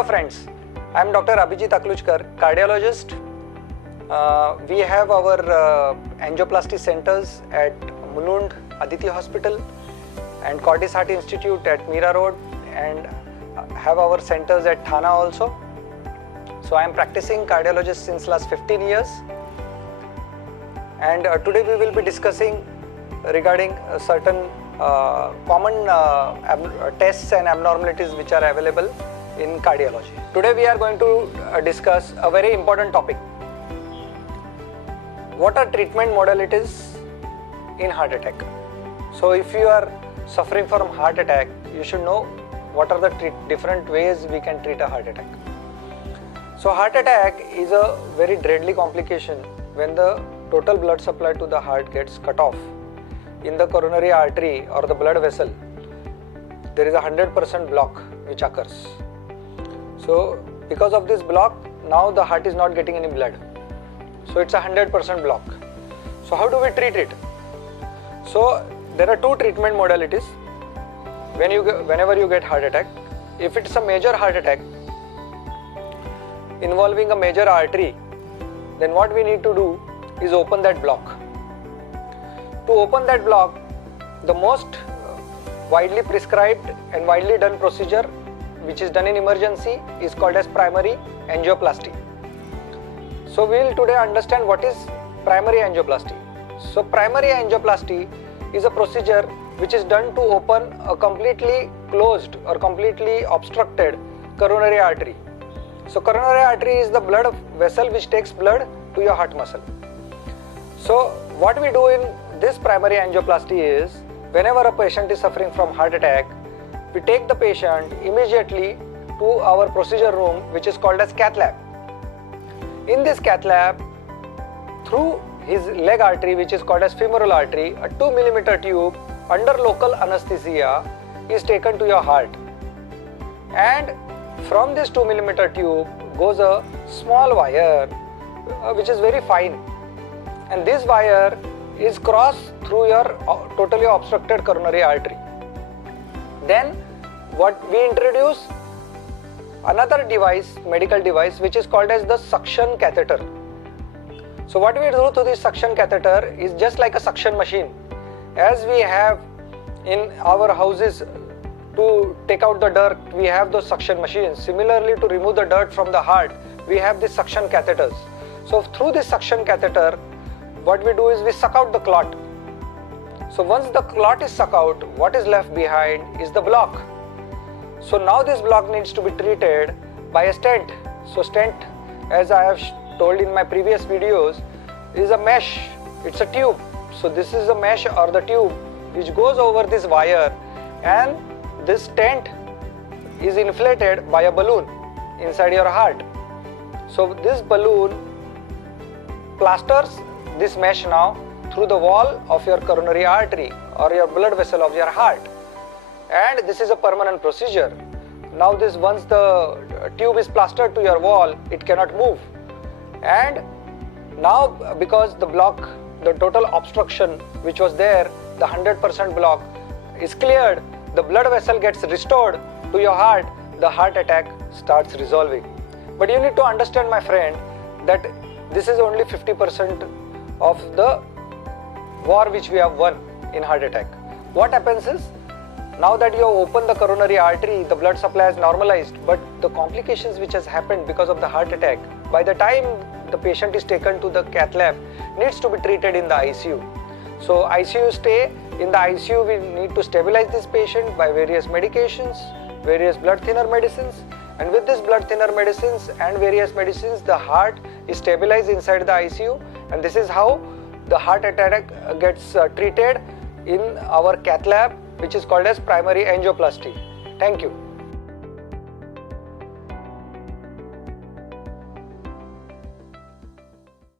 Hello friends, I am Dr. Abhijit Aklujkar, cardiologist. We have our angioplasty centers at Mulund Aditya Hospital and CordisHeartInstitute at Mira Road, and have our centers at Thane also. So I am practicing cardiologist since last 15 years, and today we will be discussing regarding certain common tests and abnormalities which are available in cardiology. Today we are going to discuss a very important topic. What are treatment modalities in heart attack? So if you are suffering from heart attack, you should know what are the different ways we can treat a heart attack. So heart attack is a very deadly complication when the total blood supply to the heart gets cut off in the coronary artery or the blood vessel. There is a 100% block which occurs. So because of this block, now the heart is not getting any blood. So it's a 100% block. So how do we treat it? So there are two treatment modalities whenever you get heart attack. If it's a major heart attack involving a major artery, then what we need to do is open that block. To open that block, the most widely prescribed and widely done procedure which is done in emergency is called as primary angioplasty. So we will today understand what is primary angioplasty. So primary angioplasty is a procedure which is done to open a completely closed or completely obstructed coronary artery. So coronary artery is the blood vessel which takes blood to your heart muscle. So what we do in this primary angioplasty is, whenever a patient is suffering from heart attack, we take the patient immediately to our procedure room which is called as Cath lab. In this Cath lab, through his leg artery which is called as femoral artery, a 2 mm tube under local anesthesia is taken to your heart, and from this 2 mm tube goes a small wire which is very fine, and this wire is crossed through your totally obstructed coronary artery. Then what we introduce another device, medical device, which is called as the suction catheter. So what we do to this suction catheter is just like a suction machine. As we have in our houses to take out the dirt, we have those suction machines. Similarly, to remove the dirt from the heart, we have these suction catheters. So through this suction catheter, what we do is we suck out the clot. So once the clot is sucked out, what is left behind is the block. So now this block needs to be treated by a stent. So stent, as I have told in my previous videos, is a mesh. It's a tube. So this is a mesh or the tube which goes over this wire, and this stent is inflated by a balloon inside your heart. So this balloon plasters this mesh now through the wall of your coronary artery or your blood vessel of your heart, and this is a permanent procedure. Now this, once the tube is plastered to your wall, it cannot move, and now because the block, the total obstruction which was there, the 100% block is cleared, the blood vessel gets restored to your heart, the heart attack starts resolving. But you need to understand, my friend, that this is only 50% of the war which we have won in heart attack. What happens is, now that you have opened the coronary artery, the blood supply is normalized, but the complications which has happened because of the heart attack, by the time the patient is taken to the Cath lab, needs to be treated in the ICU. So ICU stay, in the ICU we need to stabilize this patient by various medications, various blood thinner medicines, and with this blood thinner medicines and various medicines, the heart is stabilized inside the ICU, and this is how the heart attack gets treated in our Cath lab, which is called as primary angioplasty. Thank you.